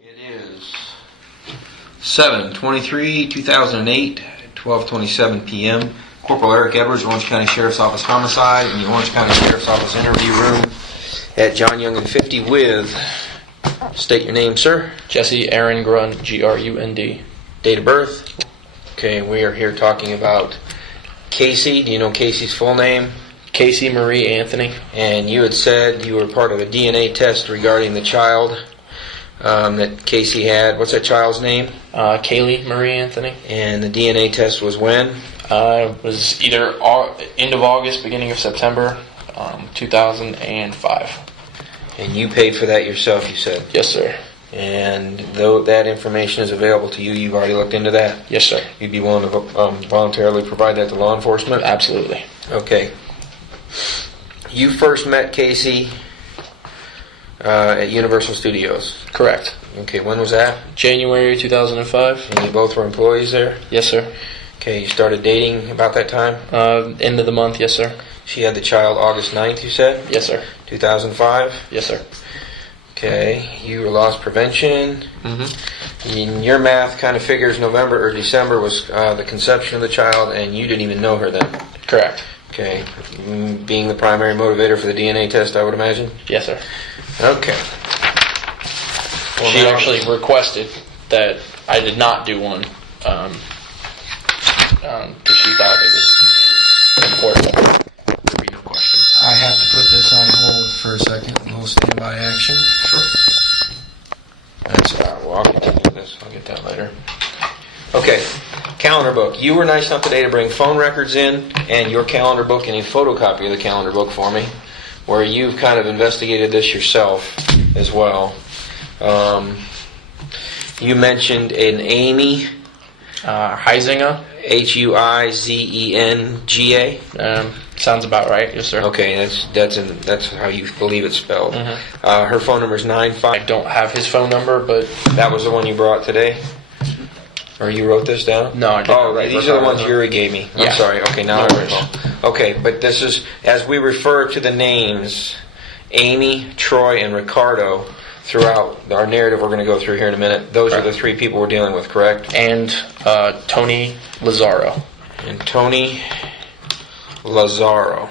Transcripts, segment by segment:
It is 7/23/2008, 12:27 p.m. Corporal Eric Edwards, Orange County Sheriff's Office Homicide, in the Orange County Sheriff's Office interview room at John Young and 50 with, state your name, sir. Jesse Aaron Grund, Grund. Date of birth. Okay, we are here talking about Caylee. Do you know Caylee's full name? Caylee Marie Anthony. And you had said you were part of a DNA test regarding the child that Caylee had. What's that child's name? Caylee Marie Anthony. And the DNA test was when? It was either end of August, beginning of September, 2005. And you paid for that yourself, you said? Yes, sir. And though that information is available to you, you've already looked into that? Yes, sir. You'd be willing to voluntarily provide that to law enforcement? Absolutely. Okay. You first met Caylee at Universal Studios? Correct. Okay, when was that? January 2005. And you both were employees there? Yes, sir. Okay, you started dating about that time? End of the month, yes, sir. She had the child August 9th, you said? Yes, sir. 2005? Yes, sir. Okay, you were loss prevention. Mm-hmm. In your math kind of figures November or December was the conception of the child, and you didn't even know her then? Correct. Okay, being the primary motivator for the DNA test, I would imagine? Yes, sir. Okay. Well, she actually requested that I did not do one because she thought it was important. Repeat your question. I have to put this on hold for a second. A little standby action. Sure. That's well, I'll continue with this. I'll get that later. Okay. Calendar book. You were nice enough today to bring phone records in and your calendar book and a photocopy of the calendar book for me, where you've kind of investigated this yourself as well. You mentioned an Amy Huizenga. Huizenga. Sounds about right. Yes, sir. Okay, that's how you believe it's spelled. Mm-hmm. Her phone number is 95. I don't have his phone number, but That was the one you brought today? Or you wrote this down? No, I didn't. Oh, right. These are the ones Yuri gave me. I'm Yeah. sorry. Okay, now I recall. Okay, but this is, as we refer to the names, Amy, Troy, and Ricardo, throughout our narrative we're going to go through here in a minute, those are the three people we're dealing with, correct? And Tony Lazaro. And Tony Lazaro,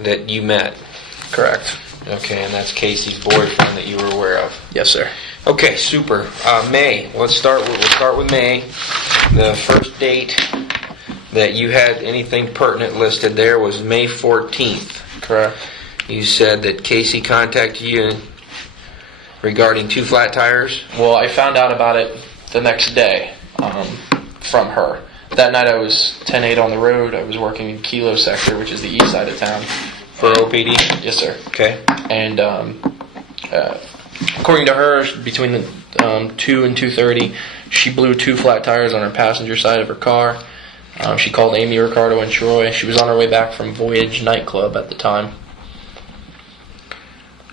that you met. Correct. Okay, and that's Casey's boyfriend that you were aware of. Yes, sir. Okay, super. May. We'll start with May. The first date that you had anything pertinent listed there was May 14th. Correct. You said that Casey contacted you regarding 2 flat tires. Well, I found out about it the next day from her. That night I was 10-8 on the road. I was working in Kilo sector, which is the east side of town. For OPD? Yes, sir. Okay. And according to her, between the 2 and 2:30, she blew 2 flat tires on her passenger side of her car. She called Amy, Ricardo, and Troy. She was on her way back from Voyage nightclub at the time.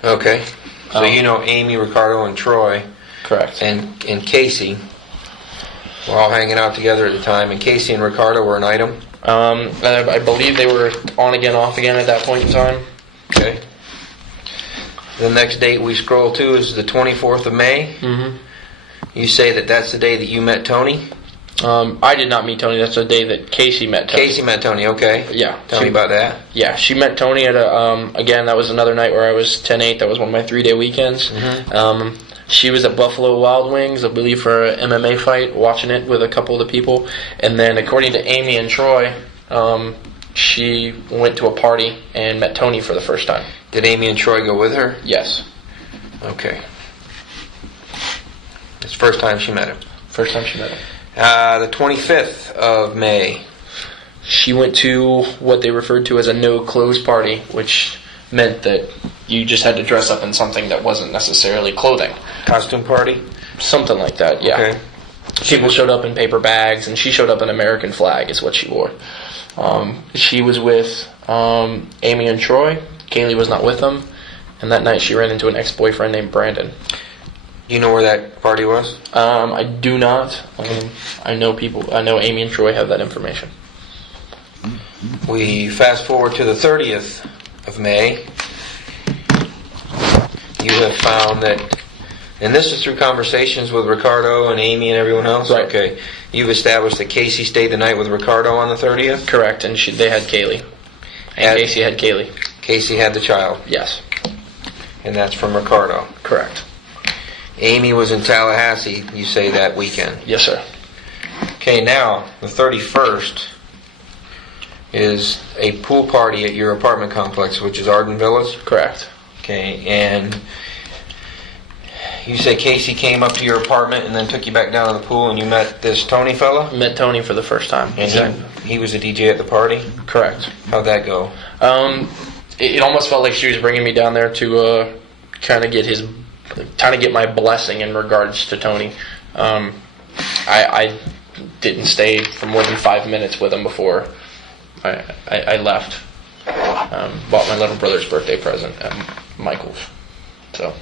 Okay. So you know Amy, Ricardo, and Troy. Correct. And Casey were all hanging out together at the time. And Casey and Ricardo were an item? I believe they were on again, off again at that point in time. Okay. The next date we scroll to is the 24th of May. Mm-hmm. You say that that's the day that you met Tony? I did not meet Tony. That's the day that Casey met Tony. Casey met Tony, okay. Yeah. Tell me about that. Yeah, she met Tony at again, that was another night where I was 10-8. That was one of my 3-day weekends. Mm-hmm. She was at Buffalo Wild Wings, I believe, for an MMA fight, watching it with a couple of the people. And then, according to Amy and Troy, she went to a party and met Tony for the first time. Did Amy and Troy go with her? Yes. Okay. It's the first time she met him. First time she met him. The 25th of May. She went to what they referred to as a no-clothes party, which meant that you just had to dress up in something that wasn't necessarily clothing. Costume party? Something like that, yeah. Okay. People showed up in paper bags, and she showed up in American flag is what she wore. She was with Amy and Troy. Caylee was not with them. And that night she ran into an ex-boyfriend named Brandon. Do you know where that party was? I do not. I know Amy and Troy have that information. We fast forward to the 30th of May. You have found that And this is through conversations with Ricardo and Amy and everyone else? Right. Okay. You've established that Casey stayed the night with Ricardo on the 30th? Correct, and they had Caylee. And Casey had Caylee. Casey had the child? Yes. And that's from Ricardo? Correct. Amy was in Tallahassee, you say, that weekend? Yes, sir. Okay, now, the 31st is a pool party at your apartment complex, which is Arden Villas? Correct. Okay, and you say Casey came up to your apartment and then took you back down to the pool and you met this Tony fella? Met Tony for the first time. And he was a DJ at the party? Correct. How'd that go? It almost felt like she was bringing me down there to trying to get my blessing in regards to Tony. I didn't stay for more than 5 minutes with him before I left. Bought my little brother's birthday present at Michael's. So.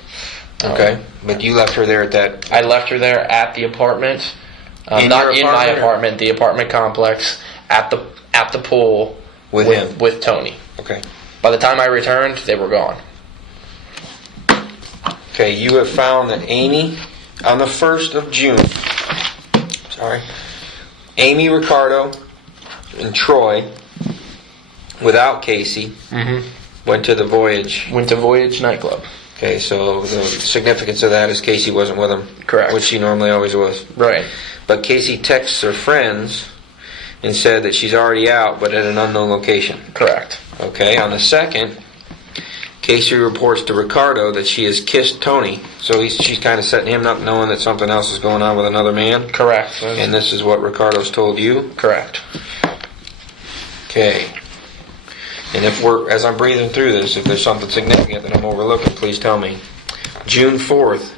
Okay, but you left her there at that... I left her there at the apartment. Not in my apartment, the apartment complex, at the pool with him? With Tony. Okay. By the time I returned, they were gone. Okay, you have found that Amy, on the 1st of June, Amy, Ricardo, and Troy, without Casey, went to the Voyage. Went to Voyage nightclub. Okay, so the significance of that is Casey wasn't with them. Correct. Which she normally always was. Right. But Casey texts her friends and said that she's already out, but at an unknown location. Correct. Okay, on the 2nd, Casey reports to Ricardo that she has kissed Tony. So she's kind of setting him up knowing that something else is going on with another man. Correct. And this is what Ricardo's told you? Correct. Okay. And as I'm breathing through this, if there's something significant that I'm overlooking, please tell me. June 4th,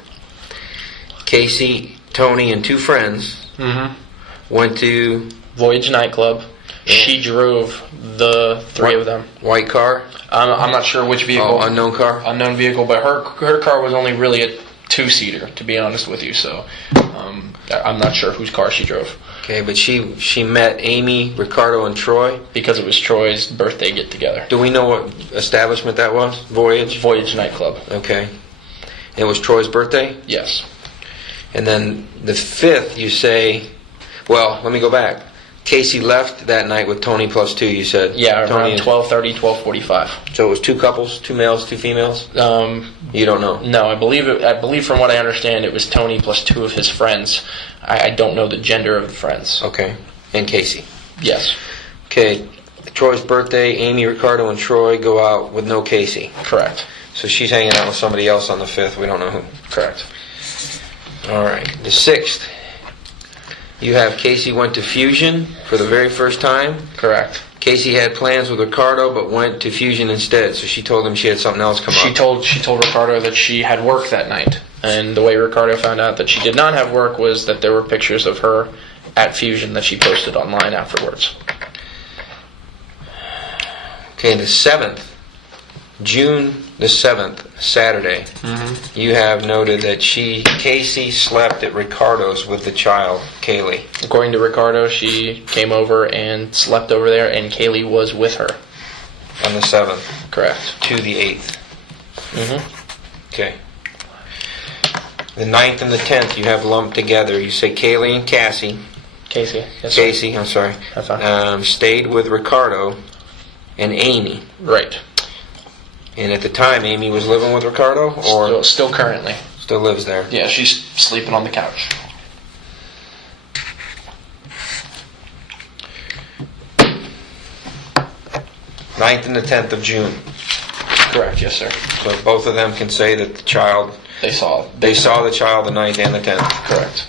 Casey, Tony, and 2 friends went to... Voyage nightclub. Yeah. She drove the 3 of them. White car? I'm not sure which vehicle. Oh, unknown car? Unknown vehicle, but her car was only really a 2-seater, to be honest with you, so I'm not sure whose car she drove. Okay, but she met Amy, Ricardo, and Troy? Because it was Troy's birthday get-together. Do we know what establishment that was? Voyage? Voyage nightclub. Okay. It was Troy's birthday? Yes. And then the 5th, you say... Well, let me go back. Casey left that night with Tony plus 2, you said? Yeah, Tony around 12:30, 12:45. So it was 2 couples, 2 males, 2 females? You don't know? No, I believe from what I understand it was Tony plus 2 of his friends. I don't know the gender of the friends. Okay. And Casey? Yes. Okay. Troy's birthday, Amy, Ricardo, and Troy go out with no Casey? Correct. So she's hanging out with somebody else on the 5th, we don't know who? Correct. Alright. The 6th, you have Casey went to Fusion for the very first time? Correct. Casey had plans with Ricardo but went to Fusion instead, so she told him she had something else come up. She told Ricardo that she had work that night, and the way Ricardo found out that she did not have work was that there were pictures of her at Fusion that she posted online afterwards. Okay, the 7th, June the 7th, Saturday, you have noted that Casey slept at Ricardo's with the child, Caylee. According to Ricardo, she came over and slept over there, and Caylee was with her. On the 7th? Correct. To the 8th? Okay. The 9th and the 10th you have lumped together. You say Caylee and Casey. Casey. Yes, Casey, I'm sorry. That's fine. Stayed with Ricardo and Amy. Right. And at the time, Amy was living with Ricardo? Or Still currently. Still lives there? Yeah, she's sleeping on the couch. Ninth and the 10th of June. Correct, yes, sir. So both of them can say that the child... They saw the child the 9th and the 10th. Correct.